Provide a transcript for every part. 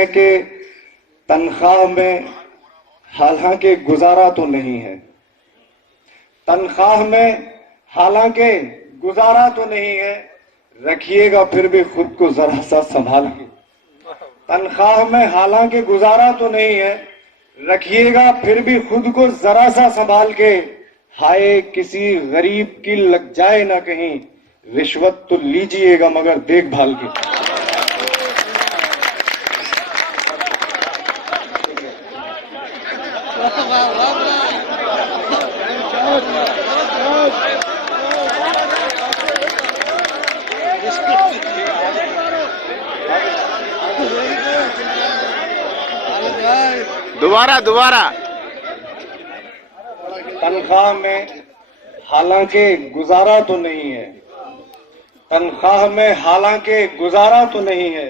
हैं कि तनख्वाह में हालांकि गुजारा तो नहीं है, तनख्वाह में हालांकि गुजारा तो नहीं है, रखिएगा फिर भी खुद को जरा सा संभाल के। तनख्वाह में हालांकि गुजारा तो नहीं है, रखिएगा फिर भी खुद को जरा सा संभाल के। हाय किसी गरीब की लग जाए ना कहीं, रिश्वत तो लीजिएगा मगर देखभाल की। दोबारा तनख्वाह में हालांकि गुजारा तो नहीं है, तनख्वाह में हालांकि गुजारा तो नहीं है,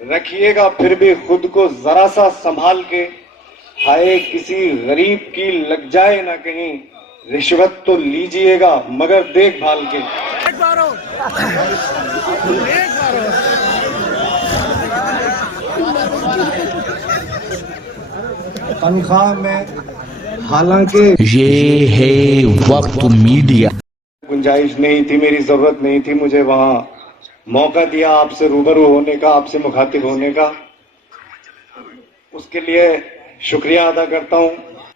रखिएगा फिर भी खुद को जरा सा संभाल के। हाय किसी गरीब की लग जाए ना कहीं, रिश्वत तो लीजिएगा मगर देखभाल के। तनख्वाह में हालांकि ये है वक्त मीडिया। गुंजाइश नहीं थी, मेरी जरूरत नहीं थी, मुझे वहां मौका दिया आपसे रूबरू होने का, आपसे मुखातिब होने का, उसके लिए शुक्रिया अदा करता हूं।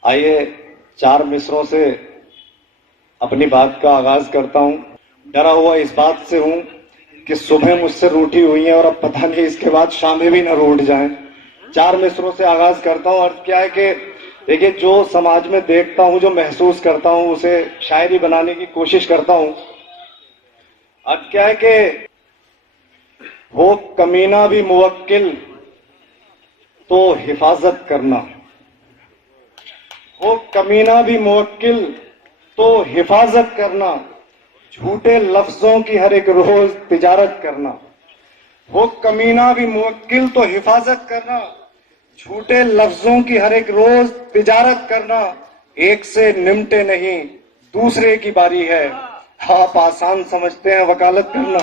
आइए 4 मिसरों से अपनी बात का आगाज करता हूं। डरा हुआ इस बात से हूं कि सुबह मुझसे रूठी हुई है और अब पता नहीं इसके बाद शामें भी ना रूठ जाएं। 4 मिसरों से आगाज करता हूं। अर्थ क्या है कि देखिए, जो समाज में देखता हूं, जो महसूस करता हूं, उसे शायरी बनाने की कोशिश करता हूं। अर्थ क्या है कि हो कमीना भी मुवक्किल तो हिफाजत करना, हो कमीना भी मुवक्किल तो हिफाजत करना, झूठे लफ्जों की हर एक रोज तिजारत करना। हो कमीना भी मुवक्किल तो हिफाजत करना, झूठे लफ्जों की हर एक रोज तिजारत करना। एक से निमटे नहीं, दूसरे की बारी है, आप आसान समझते हैं वकालत करना।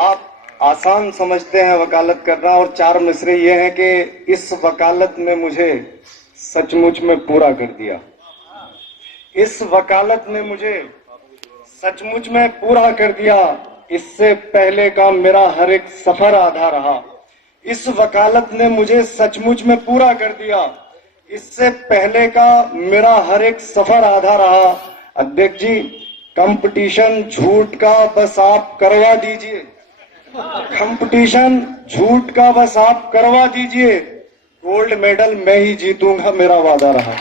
आप आसान समझते हैं वकालत करना। और 4 मिसरे ये हैं कि इस वकालत ने मुझे सचमुच में पूरा कर दिया, इस वकालत ने मुझे सचमुच में पूरा कर दिया। इससे पहले का मेरा हर एक सफर आधा रहा, इस वकालत ने मुझे सचमुच में पूरा कर दिया। इससे पहले का मेरा हर एक सफर आधा रहा। अध्यक्ष जी, कंपटीशन झूठ का बस आप करवा दीजिए, कंपटीशन झूठ का बस आप करवा दीजिए, गोल्ड मेडल मैं ही जीतूंगा मेरा वादा रहा।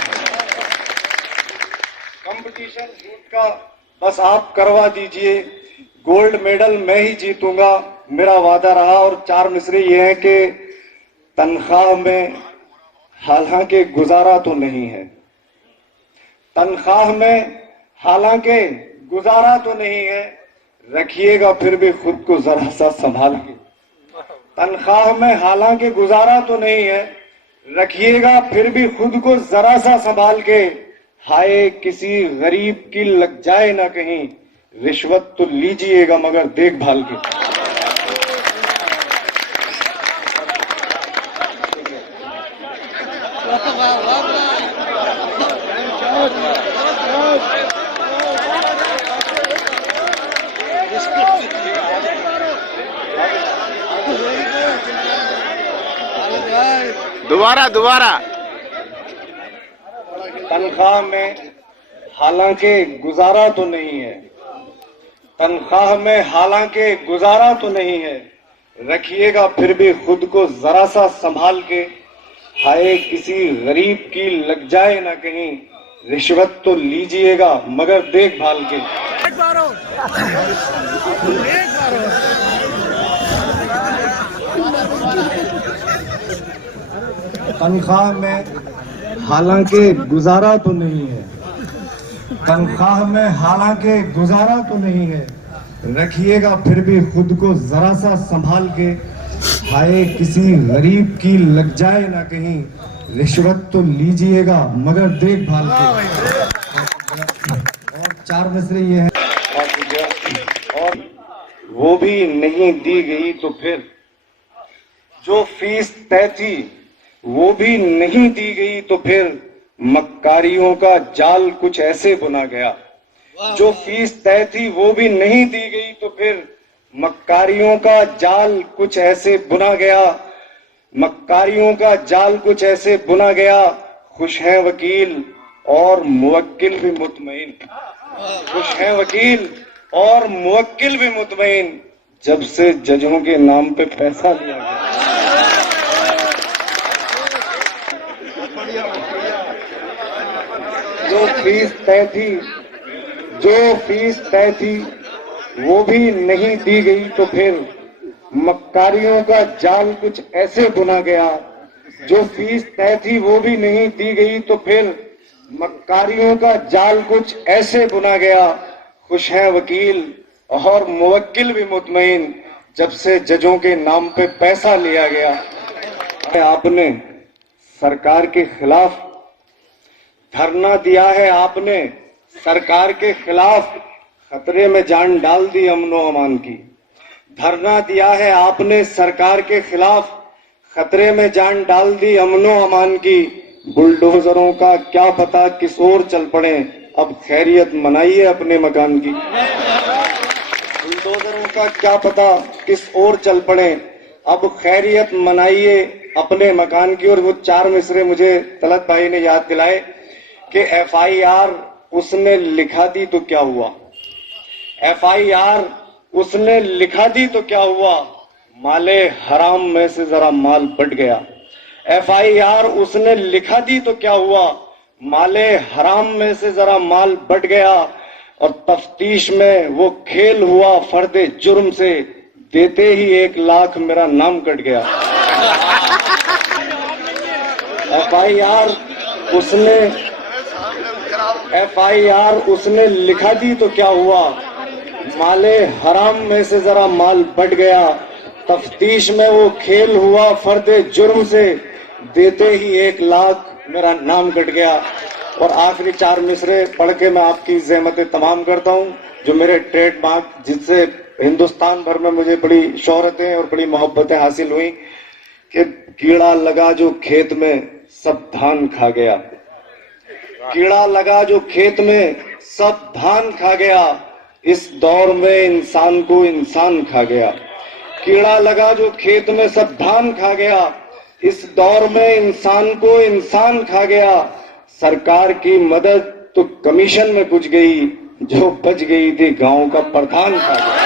कंपटीशन झूठ का बस आप करवा दीजिए, गोल्ड मेडल मैं ही जीतूंगा मेरा वादा रहा। और 4 मिसरे ये हैं कि तनख्वाह में हालांकि गुजारा तो नहीं है, तनख्वाह में हालांकि गुजारा तो नहीं है, रखिएगा फिर भी खुद को जरा सा संभाल के। तनख्वाह में हालांकि गुजारा तो नहीं है, रखिएगा फिर भी खुद को जरा सा संभाल के। हाय किसी गरीब की लग जाए ना कहीं, रिश्वत तो लीजिएगा मगर देखभाल की। दोबारा तनख्वाह में हालांकि गुजारा तो नहीं है, तनख्वाह में हालांकि गुजारा तो नहीं है, रखिएगा फिर भी खुद को जरा सा संभाल के। हाय किसी गरीब की लग जाए ना कहीं, रिश्वत तो लीजिएगा मगर देखभाल के। तनख्वाह में हालांकि गुजारा तो नहीं है, तनख्वाह में हालांकि गुजारा तो नहीं है, रखिएगा फिर भी खुद को जरा सा संभाल के। हाय किसी गरीब की लग जाए ना कहीं, रिश्वत तो लीजिएगा मगर देखभाल के। और 4 मिसरे ये हैं, और वो वो भी नहीं दी गई तो फिर जो फीस तय थी वो भी नहीं दी गई तो फिर मक्कारियों का जाल कुछ ऐसे बुना गया। जो फीस तय थी वो भी नहीं दी गई तो फिर मक्कारियों का जाल कुछ ऐसे बुना गया। मक्कारियों का जाल कुछ ऐसे बुना गया। खुश हैं वकील और मुवक्किल भी मुतमईन। खुश हैं वकील और मुवक्किल भी मुतमईन जब से जजों के नाम पे पैसा लिया गया। जो फीस तय थी वो भी नहीं दी गई तो फिर मक्कारियों का जाल कुछ ऐसे बुना गया। जो फीस तय थी वो भी नहीं दी गई तो फिर मक्कारियों का जाल कुछ ऐसे बुना गया। खुश हैं वकील और मुवक्किल भी मुतमईन जब से जजों के नाम पे पैसा लिया गया। आपने सरकार के खिलाफ धरना दिया है, आपने सरकार के खिलाफ खतरे में जान डाल दी अमनो अमान की। धरना दिया है आपने सरकार के खिलाफ खतरे में जान डाल दी अमनो अमान की। बुलडोजरों का क्या पता किस ओर चल पड़े, अब खैरियत मनाइए अपने मकान की। बुलडोजरों का क्या पता किस ओर चल पड़े, अब खैरियत मनाइए अपने मकान की। और वो 4 मिसरे मुझे तलत भाई ने याद दिलाए कि FIR उसने लिखा दी तो क्या हुआ। FIR उसने लिखा दी तो क्या हुआ, माले हराम में से जरा माल बट गया। FIR उसने लिखा दी तो क्या हुआ, माले हराम में से जरा माल बट गया। और तफ्तीश में वो खेल हुआ फर्दे जुर्म से, देते ही 1 लाख मेरा नाम कट गया। FIR उसने लिखा दी तो क्या हुआ, माले हराम में से जरा माल बट गया। तफ्तीश में वो खेल हुआ फर्दे जुर्म से, देते ही 1 लाख मेरा नाम कट गया। और आखिरी 4 मिसरे पढ़ के मैं आपकी ज़हमतें तमाम करता हूं, जो मेरे ट्रेडमार्क, जिससे हिंदुस्तान भर में मुझे बड़ी शोहरतें और बड़ी मोहब्बतें हासिल हुई कि कीड़ा लगा जो खेत में सब धान खा गया। कीड़ा लगा जो खेत में सब धान खा गया, इस दौर में इंसान को इंसान खा गया। कीड़ा लगा जो खेत में सब धान खा गया, इस दौर में इंसान को इंसान खा गया। सरकार की मदद तो कमीशन में कुछ गई, जो बच गई थी गांव का प्रधान खा गया।